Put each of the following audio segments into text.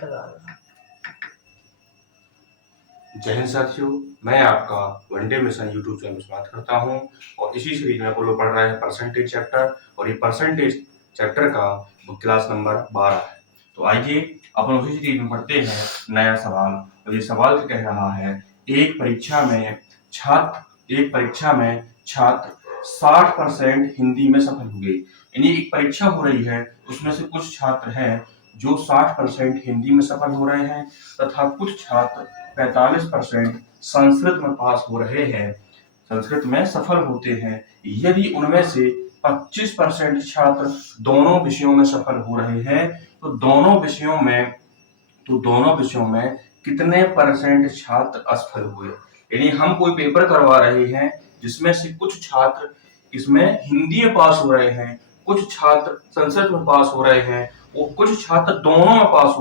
जय हिंद साथियों, मैं आपका वनडे मिशन यूट्यूब चैनल में बात करता हूं और इसी सीरीज में आप लोग पढ़ रहे हैं परसेंटेज चैप्टर और ये परसेंटेज चैप्टर का क्लास नंबर 12 है। तो आइए अपन उसी सीरीज में पढ़ते हैं नया सवाल। और ये सवाल कह रहा है एक परीक्षा में छात्र 60% हिंदी में सफल हुए। यानी एक परीक्षा हो रही है, उसमें से कुछ छात्र हैं जो 60% हिंदी में सफल हो रहे हैं तथा कुछ छात्र 45% संस्कृत में पास हो रहे हैं, संस्कृत में सफल होते हैं। यदि उनमें से 25% छात्र दोनों विषयों में सफल हो रहे हैं तो दोनों विषयों में कितने परसेंट छात्र असफल हुए। यानी हम कोई पेपर करवा रहे हैं जिसमें से कुछ छात्र इसमें हिंदी में पास हो रहे हैं, कुछ छात्र संस्कृत में पास हो रहे हैं और कुछ छात्र दोनों में पास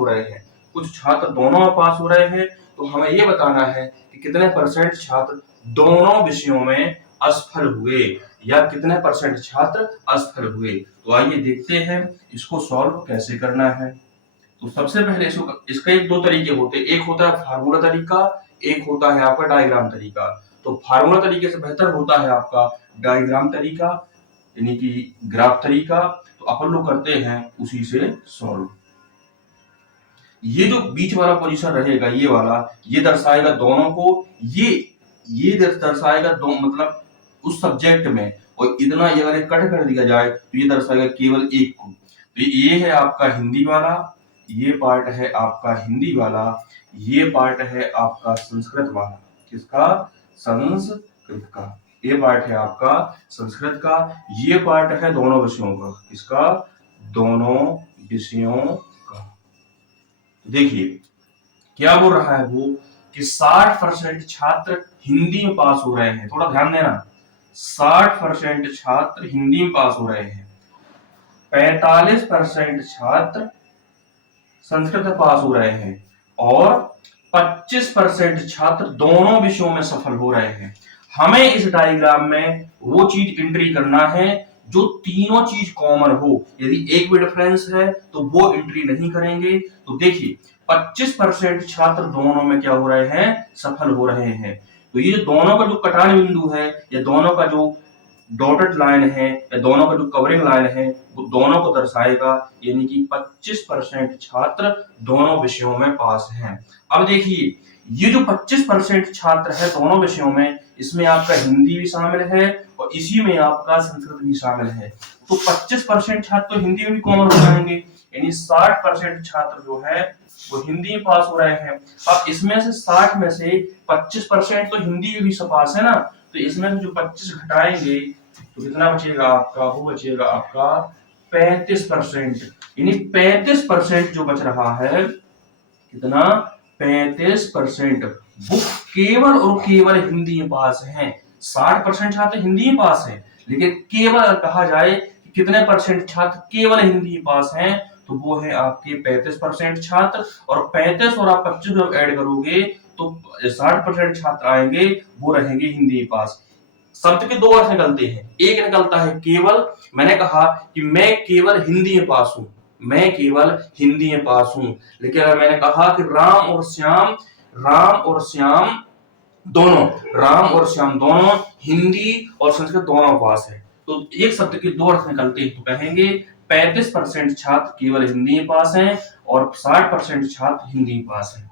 हो रहे हैं, तो हमें ये बताना है कि कितने परसेंट छात्र दोनों विषयों में असफल हुए या कितने परसेंट छात्र असफल हुए। तो आइए देखते हैं इसको सॉल्व कैसे करना है। तो सबसे पहले इसका एक दो तरीके होते हैं, एक होता है फार्मूला तरीका, एक होता है आपका डायग्राम तरीका। तो फार्मूला तरीके से बेहतर होता है आपका डायग्राम तरीका, यानी कि ग्राफ तरीका। तो अपन लोग करते हैं उसी से सॉल्व। ये जो बीच वाला पोजीशन रहेगा, ये वाला, ये दर्शाएगा दोनों को, ये दर्शाएगा दो, मतलब उस सब्जेक्ट में, और इतना ये अगर कट कर दिया जाए तो ये दर्शाएगा केवल एक को। तो ये है आपका हिंदी वाला, ये पार्ट है आपका हिंदी वाला, ये पार्ट है आपका संस्कृत वाला। किसका? संस्कृत का। ये पार्ट है आपका संस्कृत का, ये पार्ट है दोनों विषयों का। किसका? दोनों विषयों का। देखिए क्या बोल रहा है वो कि 60% छात्र हिंदी में पास हो रहे हैं। थोड़ा ध्यान देना, 60% छात्र हिंदी में पास हो रहे हैं, 45% छात्र संस्कृत में पास हो रहे हैं और 25% छात्र दोनों विषयों में सफल हो रहे हैं। हमें इस डायग्राम में वो चीज एंट्री करना है जो तीनों चीज कॉमन हो। यदि एक भी डिफरेंस है तो वो एंट्री नहीं करेंगे। तो देखिए 25% छात्र दोनों में क्या हो रहे हैं? सफल हो रहे हैं। तो ये दोनों का जो कटान बिंदु है या दोनों का जो डॉटेड लाइन है या दोनों का जो कवरिंग लाइन है वो दोनों को दर्शाएगा, यानी कि 25% छात्र दोनों विषयों में पास हैं। अब देखिए ये जो 25% छात्र है दोनों विषयों में, इसमें आपका हिंदी भी शामिल है और इसी में आपका संस्कृत भी शामिल है। तो 25% छात्र तो हिंदी में भी कॉमन हो जाएंगे, यानी 60% छात्र जो है वो हिंदी में पास हो रहे हैं। अब इसमें से 60 में से 25% तो हिंदी में भी पास है ना, तो इसमें जो 25 घटाएंगे तो कितना बचेगा आपका? वो बचेगा आपका 35%। यानी 35% जो बच रहा है, कितना? 35% वो केवल और केवल हिंदी में पास हैं। 60% छात्र हिंदी में पास हैं, लेकिन केवल कहा जाए कि कितने परसेंट छात्र केवल हिंदी में पास हैं, तो वो है आपके 35% छात्र। और 35 और आप 25 जब ऐड करोगे तो 60% छात्र आएंगे, वो रहेंगे हिंदी में पास। शब्द के दो अर्थ निकलते हैं, एक निकलता है केवल, मैंने कहा कि मैं केवल हिंदी में पास हूं, लेकिन अगर मैंने कहा कि राम और श्याम दोनों हिंदी और संस्कृत दोनों पास है, तो एक शब्द के दो अर्थ निकलते हैं। तो कहेंगे 35% छात्र केवल हिंदी में पास हैं और 60% छात्र हिंदी में पास हैं।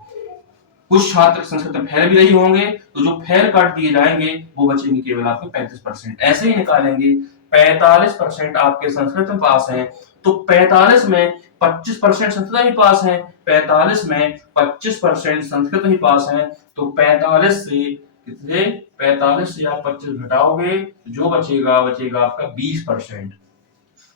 कुछ छात्र संस्कृत में फेल भी नहीं होंगे, तो जो फेल काट दिए जाएंगे वो बचेंगे केवल आपके 35%। ऐसे ही निकालेंगे 45% आपके संस्कृत में पास हैं, तो 45 में 25% संस्कृत में पास हैं, 45 में 25% संस्कृत में पास हैं, तो 45 से कितने? 45 से आप 25 घटाओगे जो बचेगा आपका 20%।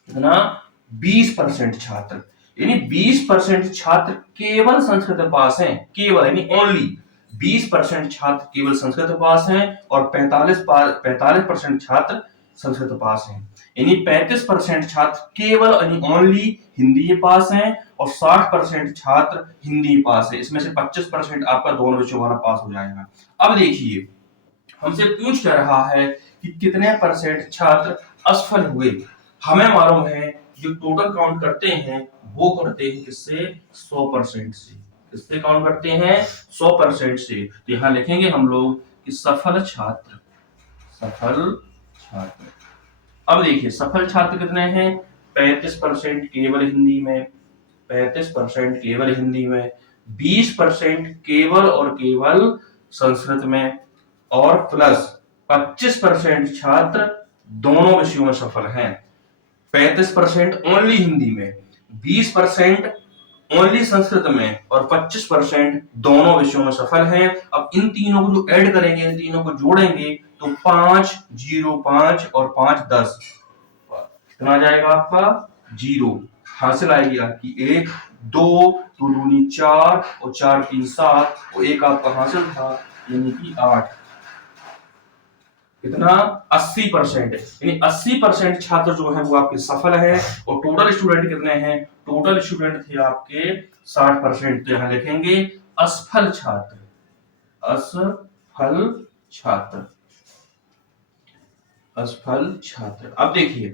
कितना? 20% छात्र, यानी 20% छात्र केवल संस्कृत में पास हैं, केवल यानी ओनली 20% छात्र केवल संस्कृत में पास हैं और 45% छात्र संस्कृत में पास हैं। यानी 35% छात्र केवल यानी ओनली हिंदी में पास हैं और 60% छात्र हिंदी में पास है। इसमें से 25% आपका दोनों विषयों वाला पास हो जाएगा। अब देखिए हमसे पूछ क्या रहा है कि कितने परसेंट छात्र असफल हुए। हमें मालूम है जो टोटल काउंट करते हैं वो करते हैं किससे? 100% से। किससे काउंट करते हैं? 100% से। तो यहाँ लिखेंगे हम लोग कि सफल छात्र, सफल छात्र। अब देखिए सफल छात्र कितने हैं? 35% केवल हिंदी में, 35% केवल हिंदी में, 20% केवल और केवल संस्कृत में, और प्लस 25% छात्र दोनों विषयों में सफल हैं। 35% ओनली हिंदी में, 20% ओनली संस्कृत में और 25% दोनों विषयों में सफल हैं। अब इन तीनों को जो ऐड करेंगे, इन तीनों को जोड़ेंगे तो 5 0 5 और 5 10, कितना आ जाएगा आपका? 0। हासिल आएगी आपकी 1 2 2 दूनी 4 और 4 3 7 और 1 आपका हासिल था यानी कि 8। कितना? 80%। यानी 80% छात्र जो है वो आपके सफल है। और टोटल स्टूडेंट कितने हैं? टोटल स्टूडेंट थे आपके 60%। तो यहां लिखेंगे असफल छात्र, असफल छात्र, असफल छात्र। अब देखिए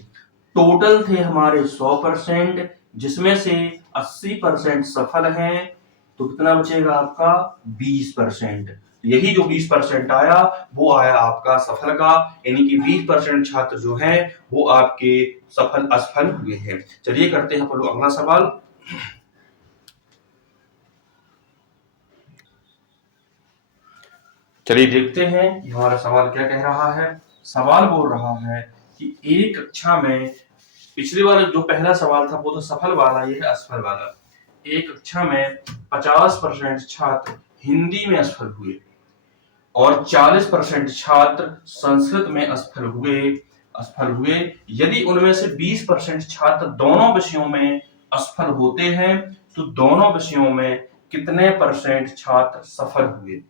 टोटल थे हमारे 100%, जिसमें से 80% सफल हैं, तो कितना बचेगा आपका? 20%। यही जो 20% आया वो आया आपका सफल का, यानी कि 20% छात्र जो हैं वो आपके सफल असफल हुए हैं। चलिए करते हैं अपन लोग अगला सवाल। चलिए देखते हैं हमारा सवाल क्या कह रहा है। सवाल बोल रहा है कि एक कक्षा में, पिछली बार जो पहला सवाल था वो तो सफल वाला, ये है असफल वाला। एक कक्षा में 50% छात्र हिंदी में असफल हुए और 40% छात्र संस्कृत में असफल हुए। यदि उनमें से 20% छात्र दोनों विषयों में असफल होते हैं तो दोनों विषयों में कितने परसेंट छात्र सफल हुए?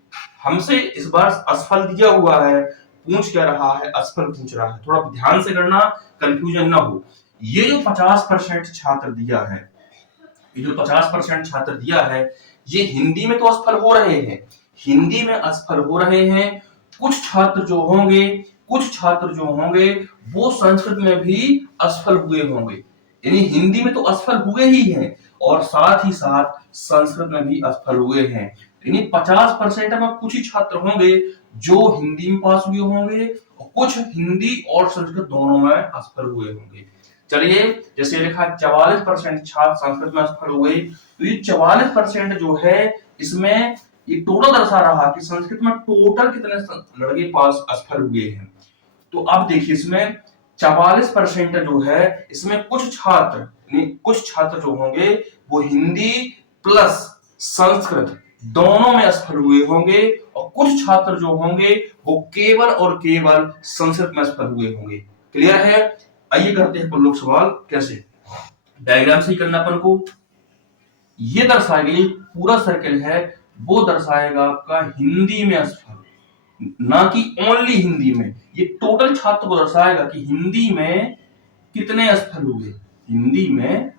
हमसे इस बार असफल दिया हुआ है, पूछ क्या रहा है? असफल पूछ रहा है। थोड़ा ध्यान से करना, कंफ्यूजन ना हो। ये जो 50% छात्र दिया है, ये जो 50% छात्र दिया है, ये हिंदी में तो असफल हो रहे हैं, हिंदी में असफल हो रहे हैं। कुछ छात्र जो होंगे वो संस्कृत में भी असफल हुए होंगे। यानी हिंदी में तो असफल हुए ही हैं और साथ ही साथ संस्कृत में भी असफल हुए हैं। यानी 50% में कुछ ही छात्र होंगे जो हिंदी में पास हुए होंगे और कुछ हिंदी और संस्कृत दोनों में असफल हुए होंगे। चलिए जैसे लिखा 44% छात्र संस्कृत में असफल हुए, तो ये 44% जो है इसमें ये टोटल दर्शा रहा कि संस्कृत में टोटल कितने लड़के पास असफल हुए हैं। तो अब देखिए इसमें 44% जो है इसमें कुछ छात्र जो होंगे वो हिंदी प्लस संस्कृत दोनों में असफल हुए होंगे और कुछ छात्र जो होंगे वो केवल और केवल संस्कृत में असफल हुए होंगे। क्लियर है? आइए करते हैं अपन लोग सवाल। कैसे? डायग्राम से ही करना अपन को। ये दर्शाएगा, ये पूरा सर्कल है वो दर्शाएगा आपका हिंदी में असफल, ना कि ओनली हिंदी में। ये टोटल छात्र को दर्शाएगा कि हिंदी में कितने असफल हुए, हिंदी में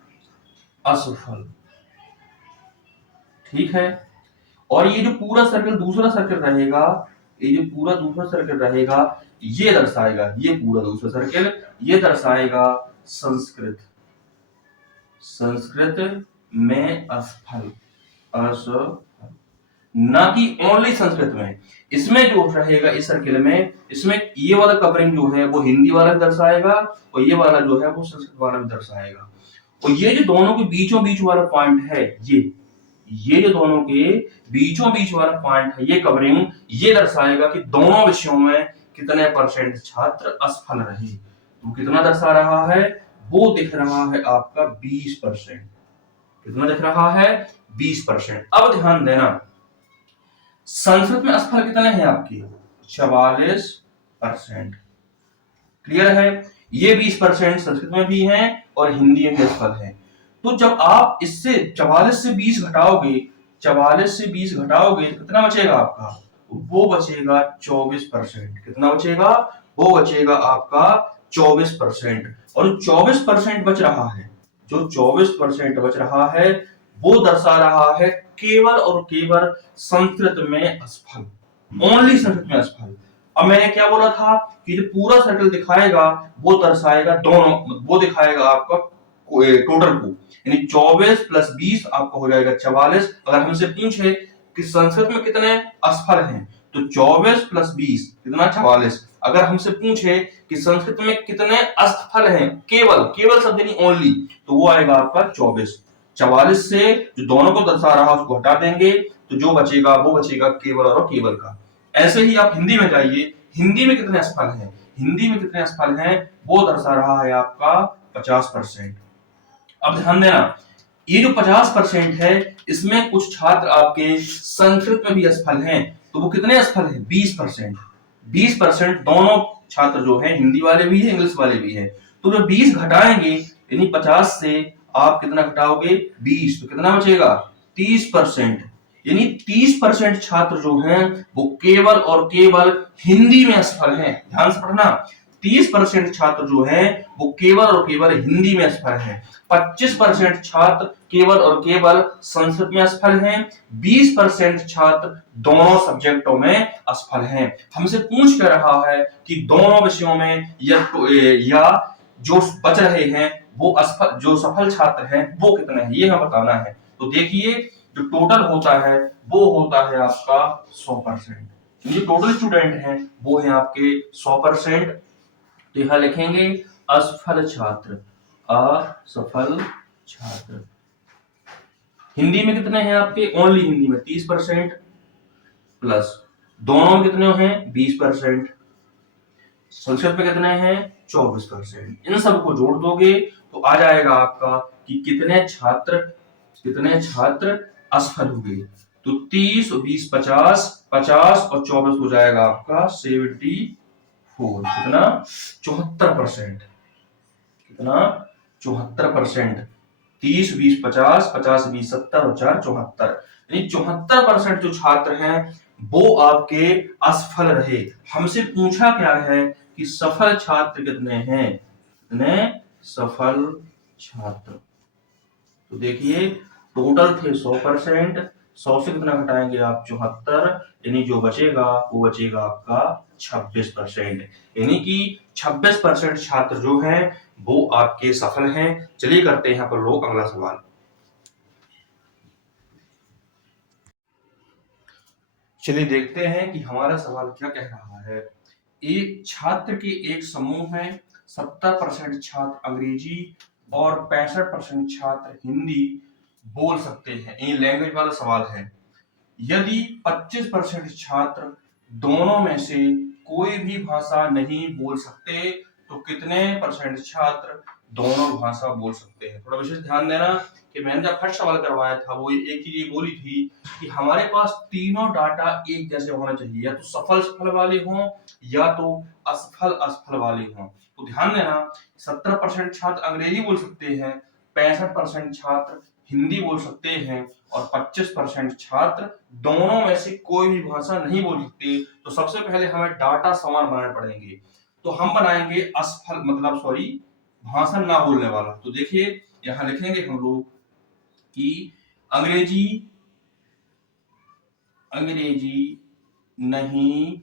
असफल। ठीक है? और ये जो पूरा सर्कल दूसरा सर्कल रहेगा, ये जो पूरा दूसरा सर्कल रहेगा ये दर्शाएगा, ये पूरा दूसरा सर्कल ये दर्शाएगा संस्कृत, संस्कृत में असफल, असफल, ना कि ओनली संस्कृत में। इसमें जो रहेगा इस सर्किल में, इसमें ये वाला कवरिंग जो है वो हिंदी वाला भी दर्शाएगा और ये वाला जो है वो संस्कृत वाला भी दर्शाएगा। और ये जो दोनों के बीचों बीच वाला पॉइंट है, ये जो दोनों के बीचों बीच वाला पॉइंट है, ये कवरिंग ये दर्शाएगा कि दोनों विषयों में कितने परसेंट छात्र असफल रहे। तो कितना दर्शा रहा है? वो दिख रहा है आपका 20%। कितना दिख रहा है? 20%। अब ध्यान देना, संस्कृत में असफल कितने हैं आपके? 44%। क्लियर है? ये 20% संस्कृत में भी हैं और हिंदी में भी असफल हैं। तो जब आप इससे 44 से 20 घटाओगे, 44 से 20 घटाओगे तो कितना बचेगा आपका? वो बचेगा 24%। कितना बचेगा? वो बचेगा आपका 24%। और 24% बच रहा है, जो 24% बच रहा है वो दर्शा रहा है केवल और केवल संस्कृत में असफल, ओनली संस्कृत में असफल। अब मैंने क्या बोला था कि जो पूरा सर्कल दिखाएगा वो दर्शाएगा दोनों, वो दिखाएगा आपका टोटल को, यानी 24 प्लस 20 आपका हो जाएगा 44। अगर हमसे पूछे कि संस्कृत में कितने असफल हैं तो 24 प्लस 20 कितना 44। अगर हमसे पूछे कि संस्कृत में कितने असफल हैं केवल, केवल शब्द यानी ओनली, तो वो आएगा आपका 24। 44 से जो दोनों को दर्शा रहा उसको हटा देंगे तो जो बचेगा वो बचेगा केवल और केवल का। ऐसे ही आप हिंदी में जाइए, हिंदी में कितने असफल हैं, हिंदी में कितने असफल हैं वो दर्शा रहा है आपका 50%। अब ध्यान देना, ये जो 50% है इसमें कुछ छात्र आपके संस्कृत में भी असफल हैं, तो वो कितने असफल हैं 20%। 20% दोनों छात्र जो हैं हिंदी वाले भी हैं इंग्लिश वाले भी हैं, तो जब 20 घटाएंगे यानी 50 से आप कितना घटाओगे 20, तो कितना बचेगा 30%। यानी 30% छात्र जो हैं वो केवल और केवल हिंदी में असफल हैं। ध्यान से पढ़ना, 30% छात्र जो हैं वो केवल और केवल हिंदी में असफल हैं। 25% छात्र केवल और केवल संस्कृत में असफल हैं। 20% छात्र दोनों सब्जेक्टों में असफल हैं। हमसे पूछ कर रहा है कि दोनों विषयों में या जो बच रहे हैं वो असफल, जो सफल छात्र हैं वो कितने हैं ये हमें बताना है। तो देखिए जो टोटल होता है वो होता है आपका 100%। जो टोटल स्टूडेंट हैं वो है आपके 100%। तो यहां लिखेंगे असफल छात्र, असफल छात्र। हिंदी में कितने हैं आपके, ओनली हिंदी में 30%, प्लस दोनों में कितने हैं 20%, संस्कृत में कितने हैं 24%। इन सबको जोड़ दोगे तो आ जाएगा आपका कि कितने छात्र असफल हुए। तो 30 और 20 50, 50 और 24 हो जाएगा आपका 74, कितना 74%, कितना 74%। 30 20 50, 50 20 70 और 4 74, यानी 74% जो छात्र हैं वो आपके असफल रहे। हमसे पूछा क्या है कि सफल छात्र कितने हैं, कितने सफल छात्र। तो देखिए टोटल थे 100%, 100 से कितना घटाएंगे आप 74, यानी जो बचेगा वो बचेगा आपका 26%। यानी कि 26% छात्र जो हैं वो आपके सफल हैं। चलिए करते हैं यहाँ पर लोग अगला सवाल। चलिए देखते हैं कि हमारा सवाल क्या कह रहा है। एक छात्र के एक समूह में 70% छात्र अंग्रेजी और 65% छात्र हिंदी बोल सकते हैं। ये लैंग्वेज वाला सवाल है। यदि 25% छात्र दोनों में से कोई भी भाषा नहीं बोल सकते तो कितने परसेंट छात्र दोनों भाषा बोल सकते हैं। थोड़ा विशेष ध्यान देना कि मैंने जब फर्स्ट सवाल करवाया था वो एक ही चीज बोली थी कि हमारे पास तीनों डाटा एक जैसे होना चाहिए, या तो सफल सफल वाले हों या तो असफल असफल वाले हों। तो ध्यान देना 70% छात्र अंग्रेजी बोल सकते हैं, 65% छात्र हिंदी बोल सकते हैं और 25% छात्र दोनों में से कोई भी भाषा नहीं बोल सकते। तो सबसे पहले हमें डाटा समान बनाने पड़ेंगे। तो हम बनाएंगे असफल मतलब सॉरी भाषा ना बोलने वाला। तो देखिए यहां लिखेंगे हम लोग कि अंग्रेजी नहीं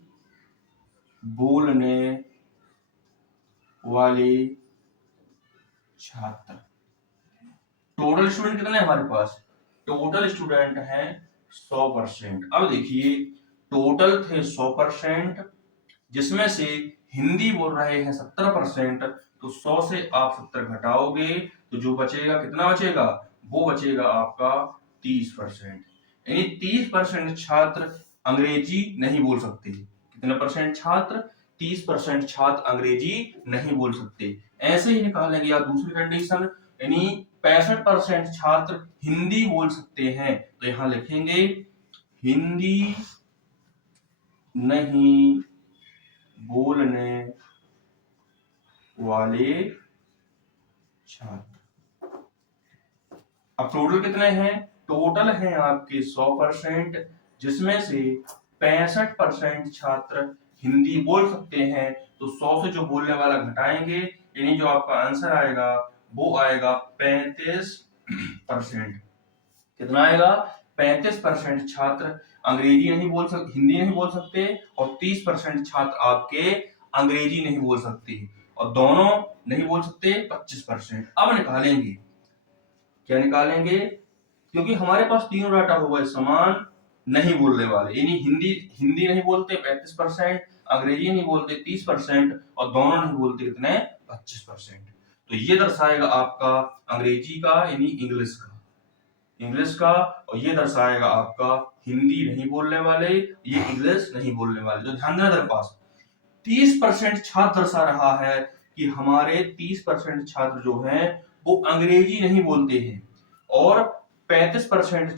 बोलने वाले छात्र। टोटल स्टूडेंट कितने हैं हमारे पास, टोटल स्टूडेंट हैं 100%। अब देखिए टोटल थे 100%, जिसमें से हिंदी बोल रहे हैं 70%, तो 100 से आप 70 घटाओगे तो जो बचेगा कितना बचेगा, वो बचेगा आपका 30%। यानी 30% छात्र अंग्रेजी नहीं बोल सकते। कितने परसेंट छात्र, 30% छात्र अंग्रेजी नहीं बोल सकते। ऐसे ही निकालेंगे आप दूसरी कंडीशन, यानी 65% छात्र हिंदी बोल सकते हैं। तो यहां लिखेंगे हिंदी नहीं बोलने वाले छात्र। अब टोटल कितने हैं, टोटल हैं आपके 100%, जिसमें से 65% छात्र हिंदी बोल सकते हैं। तो 100 से जो बोलने वाला घटाएंगे यानी जो आपका आंसर आएगा वो आएगा 35%। कितना आएगा, 35% छात्र अंग्रेजी नहीं बोल सकते, हिंदी नहीं बोल सकते और 30% छात्र आपके अंग्रेजी नहीं बोल सकते। और दोनों नहीं बोल सकते 25%। अब निकालेंगे, क्या निकालेंगे, क्योंकि हमारे पास तीनों डाटा हुआ है समान, नहीं बोलने वाले यानी हिंदी हिंदी नहीं बोलते 35%, अंग्रेजी नहीं बोलते 30% और दोनों नहीं बोलते कितने 25%। तो ये दर्शाएगा आपका अंग्रेजी का यानी इंग्लिश का, और ये दर्शाएगा आपका हिंदी नहीं बोलने वाले, ये इंग्लिश नहीं बोलने वाले। तो ध्यान देना मेरे पास 30% छात्र दर्शा रहा है कि हमारे 30% छात्र जो हैं वो अंग्रेजी नहीं बोलते हैं, और 35%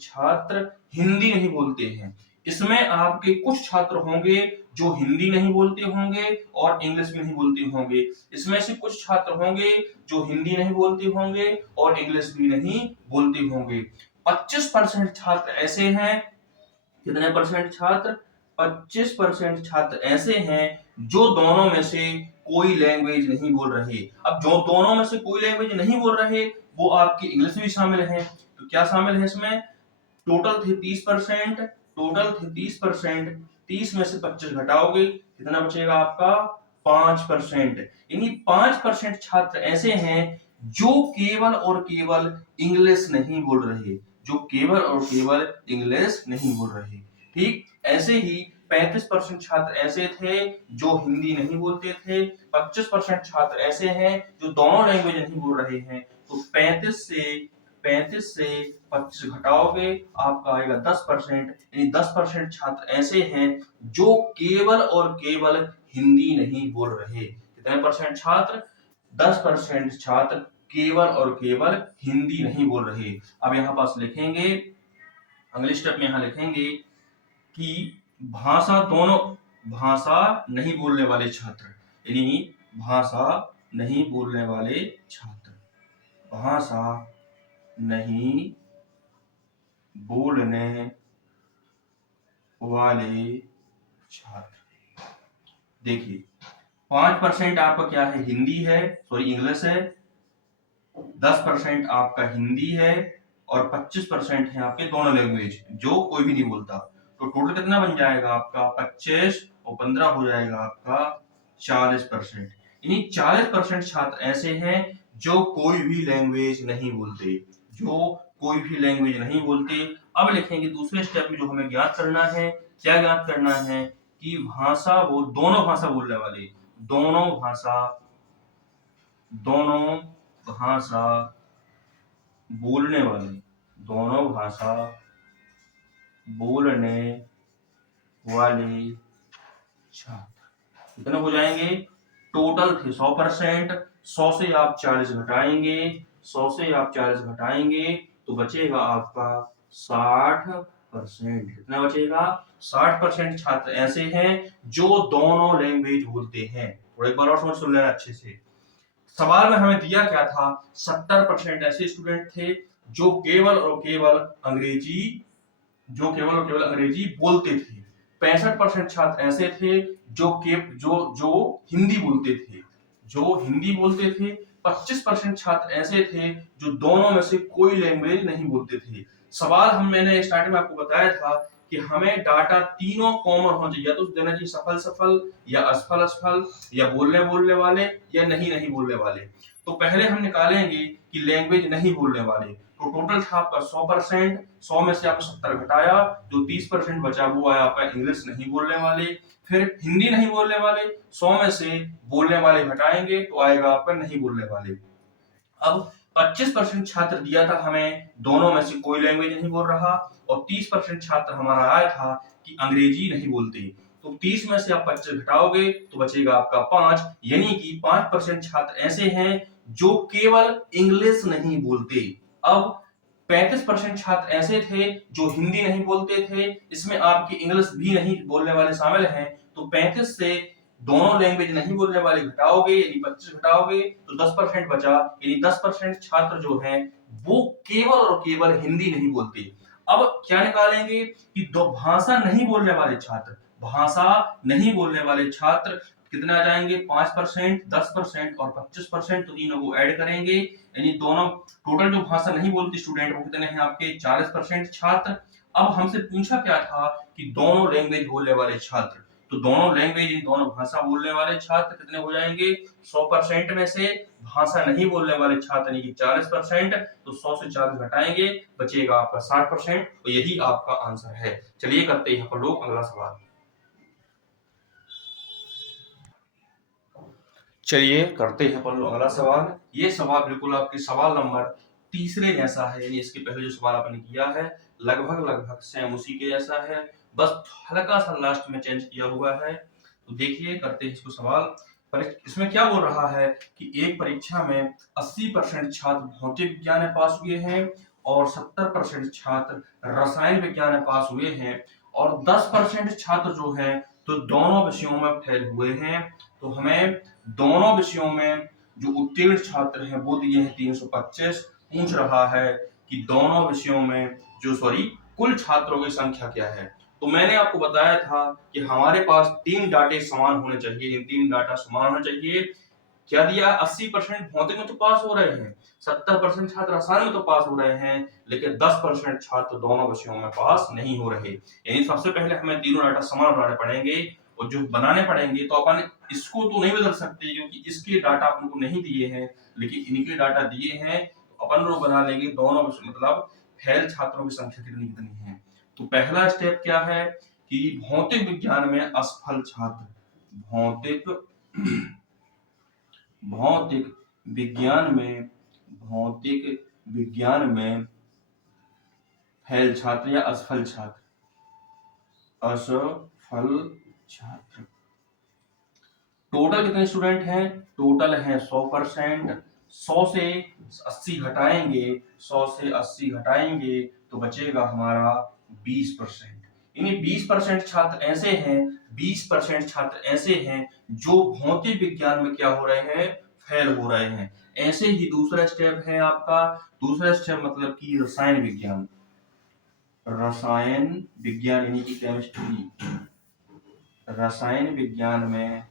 छात्र हिंदी नहीं बोलते हैं। इसमें आपके कुछ छात्र होंगे जो हिंदी नहीं बोलते होंगे और इंग्लिश भी नहीं बोलते होंगे, इसमें से कुछ छात्र होंगे जो हिंदी नहीं बोलते होंगे और इंग्लिश भी नहीं बोलते होंगे। 25% छात्र ऐसे हैं, कितने परसेंट छात्र, 25% छात्र ऐसे हैं जो दोनों में से कोई लैंग्वेज नहीं बोल रहे। अब जो दोनों में से कोई लैंग्वेज नहीं बोल रहे वो आपकी इंग्लिश भी शामिल है। तो क्या शामिल है इसमें, टोटल थे 30%, टोटल थे 30%, 30 में से 25 घटाओगे कितना बचेगा आपका 5%। यानी 5% छात्र ऐसे हैं जो केवल और केवल इंग्लिश नहीं बोल रहे, जो केवल और केवल इंग्लिश नहीं बोल रहे। ठीक ऐसे ही 35% छात्र ऐसे थे जो हिंदी नहीं बोलते थे, 25% छात्र ऐसे हैं जो दोनों लैंग्वेज नहीं बोल रहे हैं। तो 35 से 25 घटाओगे आपका आएगा 10%, यानी 10% छात्र ऐसे हैं जो केवल और केवल हिंदी नहीं बोल रहे। कितने परसेंट छात्र, 10% छात्र केवल और केवल हिंदी नहीं बोल रहे। अब यहां पास लिखेंगे, अगले स्टेप में यहां लिखेंगे कि भाषा नहीं बोलने वाले छात्र, यानी भाषा नहीं बोलने वाले छात्र, भाषा नहीं बोलने वाले छात्र। देखिए 5% आपका क्या है, हिंदी है, सॉरी इंग्लिश है, 10% आपका हिंदी है और 25% है आपके दोनों लैंग्वेज जो कोई भी नहीं बोलता। तो टोटल कितना बन जाएगा आपका 25 और 15 हो जाएगा आपका 40%। यानी 40% छात्र ऐसे हैं जो कोई भी लैंग्वेज नहीं बोलते, जो कोई भी लैंग्वेज नहीं बोलते। अब लिखेंगे दूसरे स्टेप में जो हमें ज्ञात करना है, क्या ज्ञात करना है कि दोनों भाषा बोलने वाले, दोनों भाषा बोलने वाले, दोनों भाषा बोलने वाले छात्र कितने हो जाएंगे, टोटल थे 100%, 100 से आप 40 घटाएंगे, 100 से आप 40 घटाएंगे तो बचेगा आपका 60%। कितना बचेगा, 60% छात्र ऐसे हैं जो दोनों लैंग्वेज बोलते हैं। और एक बार और समझ सुन लेना अच्छे से, सवाल में हमें दिया क्या था, 70% ऐसे स्टूडेंट थे जो केवल और केवल अंग्रेजी बोलते थे, 65% छात्र ऐसे थे जो हिंदी बोलते थे, 25% छात्र ऐसे थे जो दोनों में से कोई लैंग्वेज नहीं बोलते थे। सवाल मैंने स्टार्ट में आपको बताया था कि हमें डाटा तीनों कॉमन होना चाहिए, या तो देना चाहिए सफल सफल या असफल असफल या बोलने वाले या नहीं बोलने वाले। तो पहले हम निकालेंगे कि लैंग्वेज नहीं बोलने वाले। तो टोटल था आपका 100%, 100 में से आपने 70 घटाया, जो 30% बचा वो आया आपका इंग्लिश नहीं बोलने वाले। फिर हिंदी नहीं बोलने वाले, 100 में से बोलने वाले घटाएंगे तो आएगा आपका नहीं बोलने वाले। अब 25% छात्र दिया था हमें दोनों में से कोई लैंग्वेज नहीं बोल रहा, और 30% छात्र हमारा आया था कि अंग्रेजी नहीं बोलते। तो 30 में से आप 25 घटाओगे तो बचेगा आपका 5, यानी कि 5% छात्र ऐसे हैं जो केवल इंग्लिश नहीं बोलते। अब 35% छात्र ऐसे थे जो हिंदी नहीं बोलते थे, इसमें आपकी इंग्लिश भी नहीं बोलने वाले शामिल हैं। तो 35 से दोनों लैंग्वेज नहीं बोलने वाले घटाओगे, यानी 25 घटाओगे तो 10% बचा, यानी 10% छात्र जो हैं वो केवल और केवल हिंदी नहीं बोलते। अब क्या निकालेंगे कि दो भाषा नहीं बोलने वाले छात्र, भाषा नहीं बोलने वाले छात्र कितने आ जाएंगे, 5%, 10% और 25%। तो तीनों को ऐड करेंगे, यानी दोनों टोटल जो भाषा नहीं बोलते स्टूडेंट वो कितने हैं आपके 40% छात्र। अब हमसे पूछा क्या था कि दोनों लैंग्वेज बोलने वाले छात्र, तो दोनों लैंग्वेज, इन दोनों भाषा बोलने वाले छात्र कितने हो जाएंगे? 100% में से भाषा नहीं बोलने वाले छात्र यानी कि 40%, तो 100 से 40 घटाएंगे, बचेगा आपका 60%। तो यही आपका आंसर है। चलिए करते हैं अपन लोग अगला सवाल। चलिए करते हैं अपन लोग अगला सवाल। ये सवाल बिल्कुल आपके सवाल नंबर तीसरे जैसा है, यानी इसके पहले जो सवाल आपने किया है लगभग सेम उसी के जैसा है, बस हल्का सा लास्ट में चेंज किया हुआ है। तो देखिए करते हैं इसको सवाल। पर इसमें क्या बोल रहा है कि एक परीक्षा में 80% छात्र भौतिक विज्ञान में पास हुए हैं और 70% छात्र रसायन विज्ञान में पास हुए हैं, और 10% छात्र जो है तो दोनों विषयों में फेल हुए हैं। तो हमें दोनों विषयों में जो उत्तीर्ण छात्र हैं वो दिए हैं 325। पूछ रहा है कि दोनों विषयों में कुल छात्रों की संख्या क्या है। तो मैंने आपको बताया था कि हमारे पास 3 डाटे समान होने चाहिए, इन 3 डाटा समान होने चाहिए। क्या दिया? 80% भौतिक में तो पास हो रहे हैं, 70% छात्र रसायन में तो पास हो रहे हैं, लेकिन 10% छात्र दोनों विषयों में पास नहीं हो रहे। यानी सबसे पहले हमें तीनों डाटा समान बनाने पड़ेंगे, और जो बनाने पड़ेंगे तो अपन इसको तो नहीं बदल सकते क्योंकि इसके डाटा अपन को नहीं दिए हैं, लेकिन इनके डाटा दिए हैं, तो अपन लोग बना लेंगे दोनों मतलब फेल छात्रों की संख्या कितनी कितनी है। तो पहला स्टेप क्या है कि भौतिक विज्ञान में असफल छात्र, भौतिक विज्ञान में फेल छात्र या असफल छात्र, टोटल कितने स्टूडेंट हैं? टोटल है 100%। 100 से 80 घटाएंगे, 100 से 80 घटाएंगे तो बचेगा हमारा 20%। यानी 20% छात्र ऐसे हैं, 20% छात्र ऐसे हैं जो भौतिक विज्ञान में क्या हो रहे हैं? फेल हो रहे हैं। ऐसे ही दूसरा स्टेप है आपका, दूसरा स्टेप मतलब कि रसायन विज्ञान यानी कि केमिस्ट्री, रसायन विज्ञान में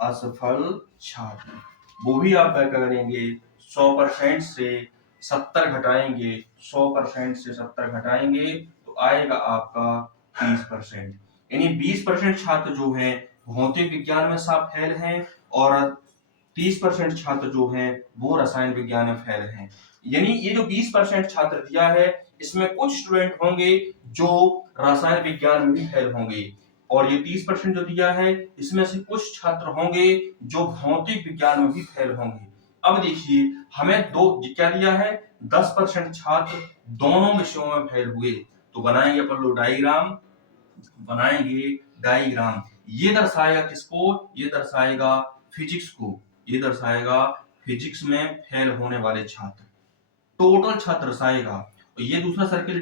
असफल छात्र, वो भी आप क्या करेंगे? 100% से 70 घटाएंगे, 100% से 70 घटाएंगे तो आएगा आपका 20%। यानी 20% छात्र जो हैं भौतिक विज्ञान में सब फेल हैं, और 30% छात्र जो हैं वो रसायन विज्ञान में फेल हैं। यानी ये जो 20% छात्र दिया है इसमें कुछ स्टूडेंट होंगे जो रसायन विज्ञान में भी फेल होंगे, और ये 30% जो दिया है इसमें से कुछ छात्र होंगे जो भौतिक विज्ञान में भी फेल होंगे। अब देखिए हमें दो क्या दिया है? 10% छात्र दोनों विषयों में फेल हुए, तो बनाएंगे अपन लोग डायग्राम। ये दर्शाएगा किसको? ये दर्शाएगा फिजिक्स को, ये दर्शाएगा फिजिक्स में फेल होने वाले छात्र, टोटल छात्र दर्शाएगा। और ये दूसरा सर्किल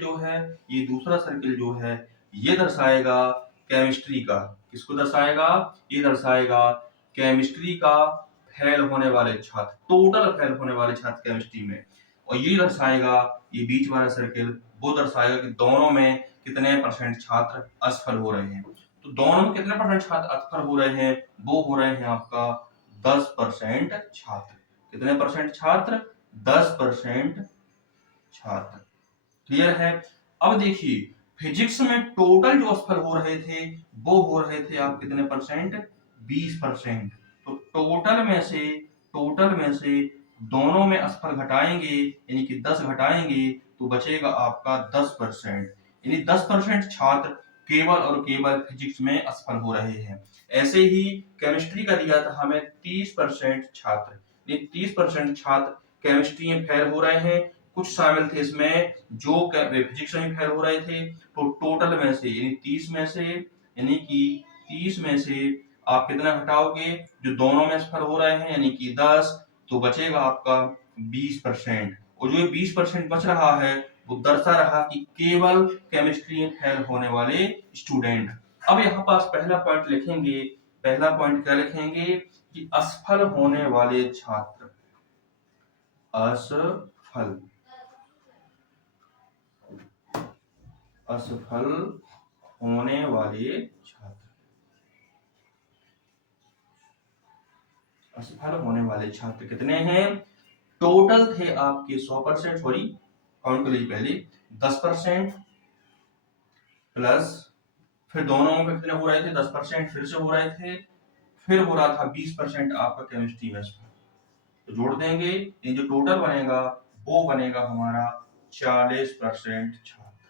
जो है ये दर्शाएगा केमिस्ट्री का। किसको दर्शाएगा? ये दर्शाएगा केमिस्ट्री का फेल होने वाले छात्र, टोटल फेल होने वाले छात्र केमिस्ट्री में। और ये दर्शाएगा, ये बीच वाला सर्किल वो दर्शाएगा कि दोनों में कितने परसेंट छात्र असफल हो रहे हैं। तो दोनों में कितने परसेंट छात्र असफल हो रहे हैं? वो हो रहे हैं आपका 10% छात्र। कितने परसेंट छात्र? 10% छात्र। क्लियर है? अब देखिए फिजिक्स में टोटल जो असफल हो रहे थे वो हो रहे थे आप कितने परसेंट? 20%। तो टोटल में से दोनों में असफल घटाएंगे यानी कि 10 घटाएंगे तो बचेगा आपका 10%। यानी 10% छात्र केवल और केवल फिजिक्स में असफल हो रहे हैं। ऐसे ही केमिस्ट्री का दिया था हमें 30% छात्र, 30% छात्र केमिस्ट्री में फेल हो रहे हैं, कुछ शामिल थे इसमें जो फिजिक्स में फेल हो रहे थे। तो टोटल में से यानी 30 में से आप कितना घटाओगे? जो दोनों में असफल हो रहे हैं यानी कि 10, तो बचेगा आपका 20%। और जो 20% बच रहा है वो दर्शा रहा कि केवल केमिस्ट्री में फेल होने वाले स्टूडेंट। अब यहाँ पास पहला पॉइंट लिखेंगे, पहला पॉइंट क्या लिखेंगे कि असफल होने वाले छात्र, असफल होने वाले छात्र, असफल होने वाले छात्र कितने हैं? टोटल थे आपके 100%, सॉरी काउंट कर लीजिए पहले, 10% प्लस फिर दोनों में कितने हो रहे थे 10% फिर से हो रहे थे, फिर हो रहा था 20% आपका केमिस्ट्री में। तो जोड़ देंगे, ये जो टोटल बनेगा वो बनेगा हमारा 40% छात्र,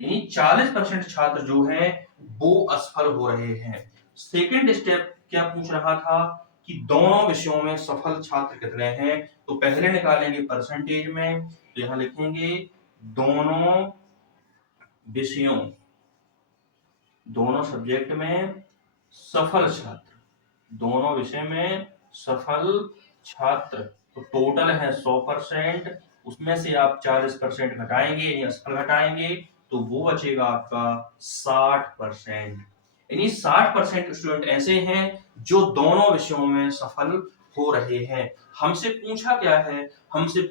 यानी 40% छात्र जो है वो असफल हो रहे हैं। सेकंड स्टेप क्या पूछ रहा था कि दोनों विषयों में सफल छात्र कितने हैं, तो पहले निकालेंगे परसेंटेज में, तो यहां लिखेंगे दोनों विषयों, दोनों सब्जेक्ट में सफल छात्र, दोनों विषय में सफल छात्र, तो टोटल है 100%, उसमें से आप 40% घटाएंगे यानी असफल घटाएंगे तो वो बचेगा आपका 60%, यानी 60% स्टूडेंट ऐसे हैं जो दोनों विषयों में सफल हो रहे हैं। हमसे पूछा क्या है, हमसे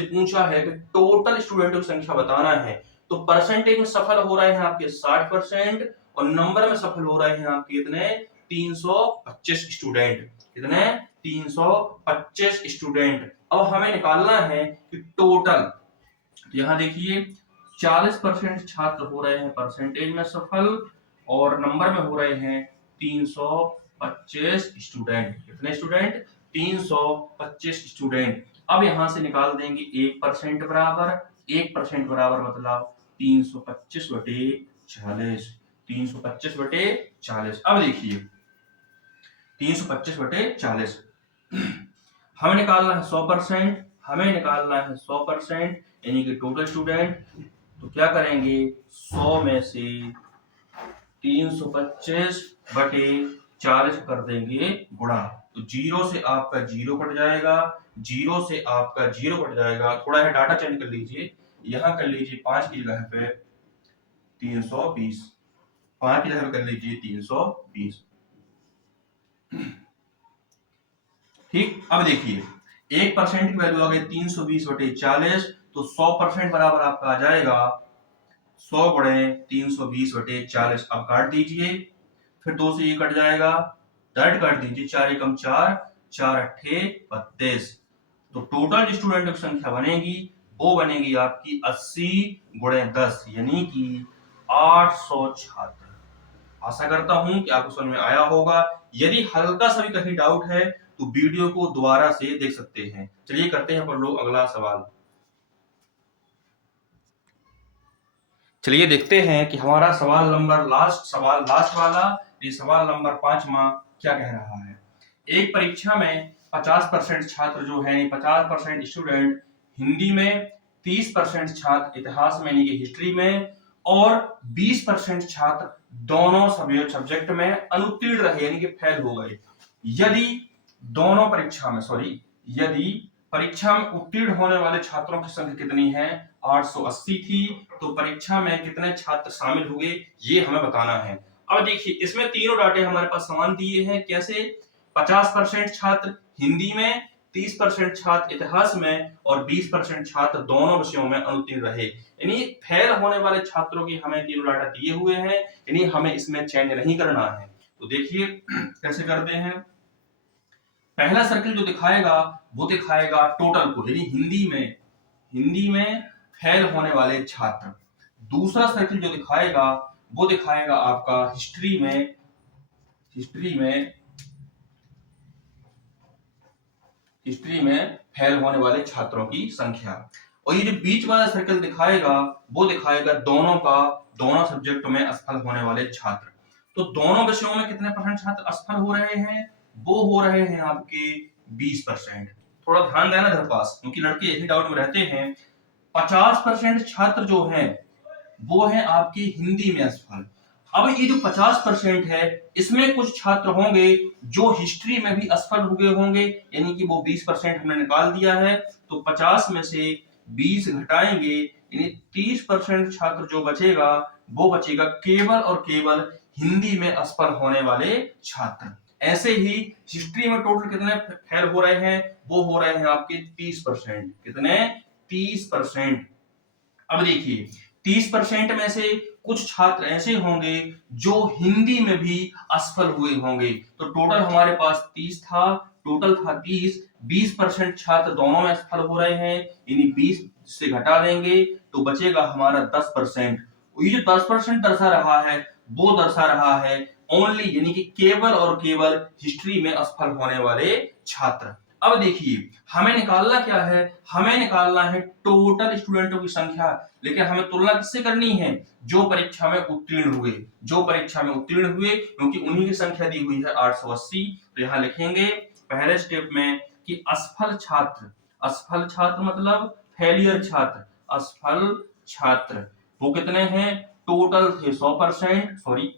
पूछा है कि टोटल स्टूडेंटों की संख्या बताना है, तो परसेंटेज में सफल हो रहे हैं आपके 60% और नंबर में सफल हो रहे हैं आपके कितने 325 स्टूडेंट, कितने 325 स्टूडेंट। अब हमें निकालना है कि टोटल, तो यहां देखिए 40% छात्र हो रहे हैं परसेंटेज में सफल और नंबर में हो रहे हैं 325 स्टूडेंट, कितने स्टूडेंट 325 स्टूडेंट। अब यहां से निकाल देंगे 1% बराबर, 1% बराबर मतलब 325 बटे 40, 325 बटे 40। अब देखिए 325 बटे 40 हमें निकालना है 100%, हमें निकालना है 100% यानी कि टोटल स्टूडेंट, तो क्या करेंगे 100 में से 325 बटे 40 कर देंगे गुणा, तो जीरो से आपका जीरो कट जाएगा, जीरो से आपका जीरो कट जाएगा, थोड़ा है डाटा चेंज कर लीजिए, यहां कर लीजिए 5 की जगह पे 320, 5 की जगह कर लीजिए 320। ठीक, अब देखिए 1% की वैल्यू आ गई 320 बटे 40, तो 100% बराबर आपका आ जाएगा 100 गुणे 320 बटे 40। अब काट दीजिए, फिर 2 से ये कट जाएगा, डायरेक्ट काट दीजिए, 4 एकम 4, 4 अट्ठे 32, तो टोटल स्टूडेंट की संख्या बनेगी वो बनेगी आपकी 80 गुणे 10 यानी कि 800 छात्र। आशा करता हूं कि आपको समझ में आया होगा। यदि हल्का सा भी कहीं डाउट है तो वीडियो को दोबारा से देख सकते हैं। चलिए करते हैं अपन लोग अगला सवाल। चलिए देखते हैं कि हमारा सवाल लास्ट वाला, ये सवाल नंबर 5वां क्या कह रहा है। एक परीक्षा में 50% छात्र जो है 50% स्टूडेंट हिंदी में, 30% छात्र इतिहास में यानी कि हिस्ट्री में और 20% छात्र दोनों सब्जेक्ट में अनुत्तीर्ण रहे यानी कि फेल हो गए। यदि दोनों परीक्षा में यदि परीक्षा में उत्तीर्ण होने वाले छात्रों की संख्या कितनी है 880 थी, तो परीक्षा में कितने छात्र शामिल हुए ये हमें बताना है। अब देखिए इसमें तीनों डाटे हमारे पास समान दिए हैं, कैसे 50% छात्र हिंदी में, 30% छात्र इतिहास में और 20% छात्र दोनों विषयों में अनुत्तीर्ण रहे, यानी फेल होने वाले छात्रों की हमें तीनों डाटा दिए हुए हैं, यानी हमें इसमें चेंज नहीं करना है। तो देखिए कैसे करते हैं। पहला सर्किल जो दिखाएगा वो दिखाएगा टोटल को, यानी हिंदी में फेल होने वाले छात्र। दूसरा सर्किल जो दिखाएगा वो दिखाएगा आपका हिस्ट्री में फेल होने वाले छात्रों की संख्या। और ये जो बीच वाला सर्कल दिखाएगा वो दिखाएगा दोनों सब्जेक्ट में असफल होने वाले छात्र। तो दोनों विषयों में कितने परसेंट छात्र असफल हो रहे हैं, वो हो रहे हैं आपके 20%। थोड़ा ध्यान देना इधर पास, क्योंकि लड़के यही डाउट में रहते हैं। 50% छात्र जो हैं वो है आपकी हिंदी में असफल। अब ये जो 50% है इसमें कुछ छात्र होंगे जो हिस्ट्री में भी असफल हुए होंगे, यानी कि वो 20% हमने निकाल दिया है, तो 50 में से 20 घटाएंगे यानी 30% छात्र जो बचेगा वो बचेगा केवल और केवल हिंदी में असफल होने वाले छात्र। ऐसे ही हिस्ट्री में टोटल कितने फेल हो रहे हैं, वो हो रहे हैं आपके 30%, कितने 30%। अब देखिए 30% में से कुछ छात्र ऐसे होंगे जो हिंदी में भी असफल हुए होंगे, तो टोटल हमारे पास 30 था, टोटल था 30, 20% छात्र दोनों में असफल हो रहे हैं, यानी 20 से घटा देंगे तो बचेगा हमारा 10%। ये जो 10% दर्शा रहा है वो दर्शा रहा है ओनली, यानी कि केवल और केवल हिस्ट्री में असफल होने वाले छात्र। अब देखिए हमें निकालना क्या है, हमें निकालना है टोटल स्टूडेंटों की संख्या, लेकिन हमें तुलना किससे करनी है, जो परीक्षा में उत्तीर्ण हुए, जो परीक्षा में उत्तीर्ण हुए, क्योंकि उन्हीं की संख्या दी हुई है 880। तो यहां लिखेंगे पहले स्टेप में कि असफल छात्र, असफल छात्र मतलब फेलियर छात्र, असफल छात्र वो कितने हैं, टोटल थे 100%, सॉरी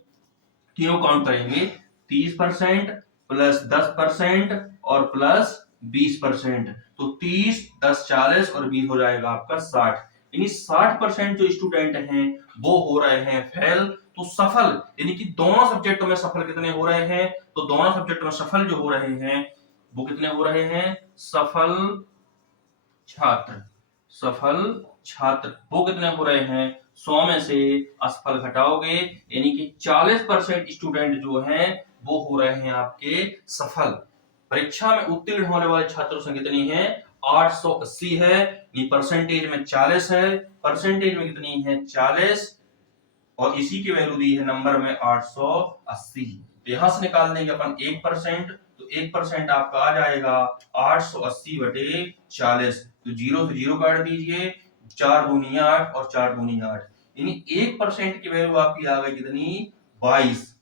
तीनों काउंट करेंगे, 30% प्लस 10% और प्लस 20%, तो 30, 10, 40 और 20 हो जाएगा आपका 60, यानी 60% जो स्टूडेंट हैं वो हो रहे हैं फेल। तो सफल यानी कि दोनों सब्जेक्टों में सफल कितने हो रहे हैं, तो दोनों सब्जेक्ट में सफल जो हो रहे हैं वो कितने हो रहे हैं, सफल छात्र, सफल छात्र वो कितने हो रहे हैं, 100 में से असफल घटाओगे यानी कि 40% स्टूडेंट जो हैं वो हो रहे हैं आपके सफल। परीक्षा में उत्तीर्ण होने वाले छात्रों संख्या कितनी है, 880 है, परसेंटेज में 40 है, परसेंटेज में कितनी है 40, और इसी की वैल्यू दी है नंबर में 880। तो यहां से निकाल देंगे अपन 1%, तो 1% आपका आ जाएगा 880 बटे 40, तो 0 से 0 काट दीजिए, 4 दूनी 8 और 4 दूनी 8, यानी 1% की वैल्यू आपकी आ गई कितनी, 22।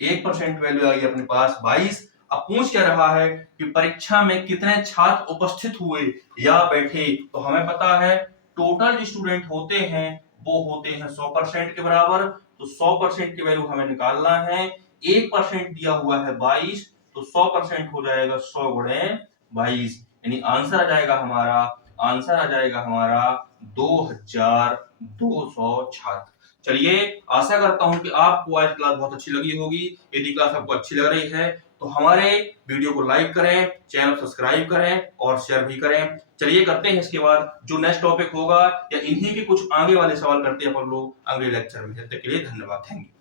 1% वैल्यू आ गई अपने पास 22। अब पूछ क्या रहा है कि परीक्षा में कितने छात्र उपस्थित हुए या बैठे, तो हमें पता है टोटल स्टूडेंट होते हैं वो होते हैं 100% के बराबर, तो 100% की वैल्यू हमें निकालना है, 1% दिया हुआ है 22, तो 100% हो जाएगा 100 गुणे 22, यानी आंसर आ जाएगा हमारा, आंसर आ जाएगा हमारा 2200 छात्र। चलिए आशा करता हूं कि आपको आज क्लास बहुत अच्छी लगी होगी। यदि क्लास आपको अच्छी लग रही है तो हमारे वीडियो को लाइक करें, चैनल सब्सक्राइब करें और शेयर भी करें। चलिए करते हैं इसके बाद जो नेक्स्ट टॉपिक होगा या इन्हीं के कुछ आगे वाले सवाल करते हैं अपन लोग अगले लेक्चर में। तब तक के लिए धन्यवाद, थैंक यू।